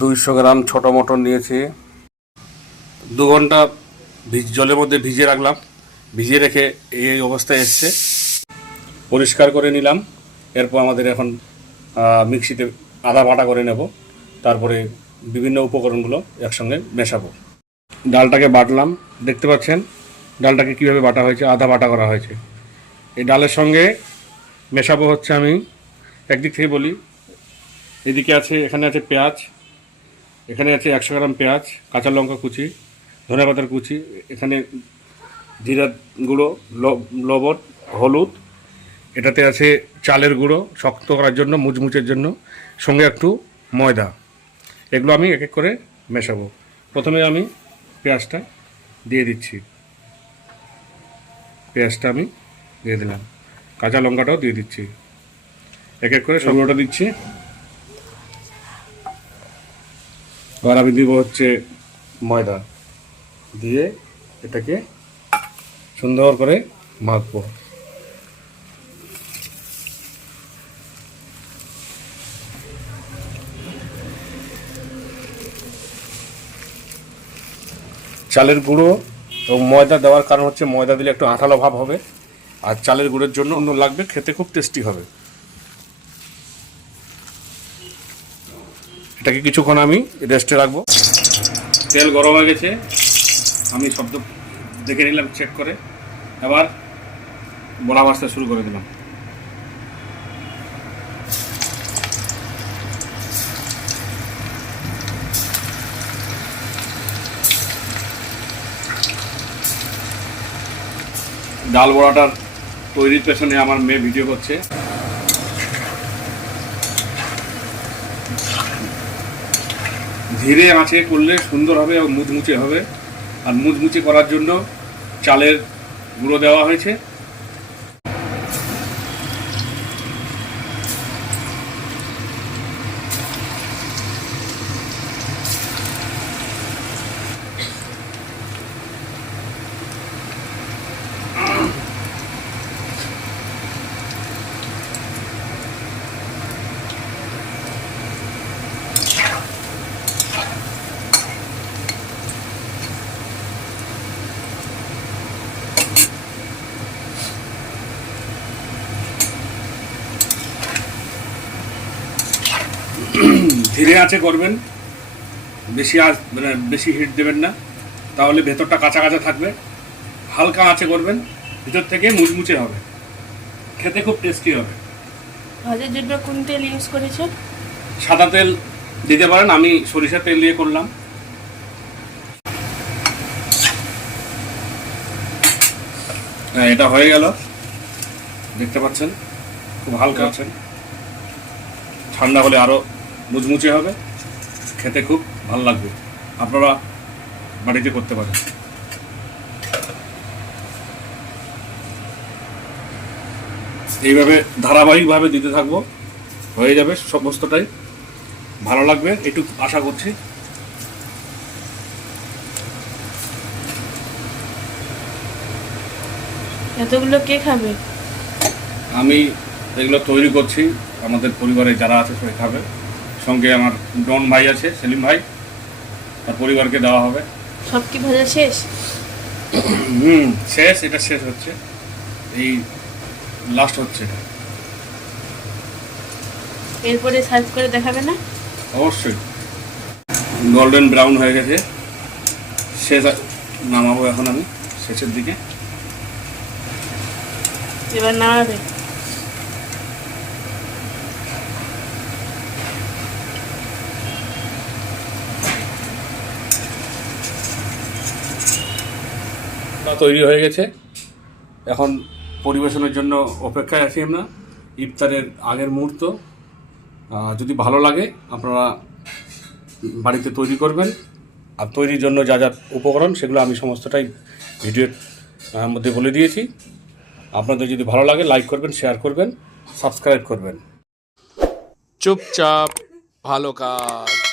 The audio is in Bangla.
দুইশো গ্রাম ছোট মটর নিয়েছি। দু ঘণ্টা জলের মধ্যে ভিজিয়ে রাখলাম। ভিজিয়ে রেখে এই অবস্থায় এসছে। পরিষ্কার করে নিলাম। এরপর আমাদের এখন মিক্সিতে আদা বাটা করে নেব। তারপরে বিভিন্ন উপকরণগুলো একসঙ্গে মেশাবো। ডালটাকে বাটলাম। দেখতে পাচ্ছেন, ডালটাকে কীভাবে বাটা হয়েছে, আদা বাটা করা হয়েছে। এই ডালের সঙ্গে মেশাবো হচ্ছে আমি। একদিক থেকে বলি, এদিকে আছে, এখানে আছে পেঁয়াজ। এখানে আছে একশো গ্রাম পেঁয়াজ, কাঁচা লঙ্কা কুচি, ধনে পাতার কুচি, এখানে জিরা গুঁড়ো লবণ, হলুদ, এটাতে আছে চালের গুঁড়ো শক্ত করার জন্য, মুচমুচের জন্য, সঙ্গে একটু ময়দা। এগুলো আমি এক এক করে মেশাবো। প্রথমে আমি পেঁয়াজটা দিয়ে দিচ্ছি। পেঁয়াজটা আমি দিয়ে দিলাম। কাঁচা লঙ্কাটাও দিয়ে দিচ্ছি। এক এক করে সবগুলোটা দিচ্ছি। এবার আমি দিব হচ্ছে ময়দা দিয়ে এটাকে সুন্দর করে মাখবো। চালের গুঁড়ো এবং ময়দা দেওয়ার কারণ হচ্ছে ময়দা দিলে একটু আঠালো ভাব হবে। আর চালের গুঁড়োর জন্য অন্য লাগবে, খেতে খুব টেস্টি হবে। এটাকে কিছুক্ষণ আমি রেস্টে রাখব। তেল গরম হয়ে গেছে। আমি শব্দ দেখে নিলাম চেক করে। এবার বড়া ভাজতে শুরু করে দিলাম। ডাল বড়াটার তৈরির পেছনে আমার মেয়ে ভিডিও করছে। ধীরে আঁচে করলে সুন্দর হবে এবং মুচমুচে হবে। আর মুচমুচে করার জন্য চালের গুঁড়ো দেওয়া হয়েছে। ধীরে আছে করবেন। বেশি আঁচ মানে বেশি হিট দেবেন না। তাহলে ভেতরটা কাঁচা কাঁচা থাকবে। হালকা আঁচে করবেন। ভেতর থেকে মুচমুচে হবে। খেতে খুব টেস্টি হবে। ভাজার জন্য কোন তেল ইউজ করেছ সাদা তেল দিতে পারেন। আমি সরিষার তেল দিয়ে করলাম। হ্যাঁ এটা হয়ে গেল। দেখতে পাচ্ছেন? খুব হালকা আছেন। ঠান্ডা হলে আরও মুচমুচে হবে খেতে খুব ভালো লাগবে। আপনারা বাড়িতে করতে পারেন। এইভাবে ধারাবাহিকভাবে দিতে থাকব হয়ে যাবে সমস্তটাই। ভালো লাগবে একটু আশা করছি। এতগুলো কে খাবে? আমি এগুলো তৈরি করছি আমাদের পরিবারে যারা আছে সবাই খাবে। সঙ্গে আমার ডন ভাই আছে সেলিম ভাই। তার পরিবারকে দেওয়া হবে। সব কি ভাজা শেষ? হুম শেষ এটা শেষ হচ্ছে। এই লাস্ট হচ্ছে। এটা এরপরে সার্ভ করে দেখাবে না? অবশ্যই। গোল্ডেন ব্রাউন হয়ে গেছে। শেষ নামাবো এখন আমি শেষের দিকে। এবার নামাবে? তৈরি হয়ে গেছে। এখন পরিবেশনের জন্য অপেক্ষায় আছি আমরা। ইফতারের আগের মুহূর্ত। যদি ভালো লাগে, আপনারা বাড়িতে তৈরি করবেন। আর তৈরির জন্য যা যা উপকরণ, সেগুলো আমি সমস্তটাই ভিডিওর মধ্যে বলে দিয়েছি। আপনাদের যদি ভালো লাগে, লাইক করবেন, শেয়ার করবেন, সাবস্ক্রাইব করবেন। চুপচাপ, ভালো কাজ।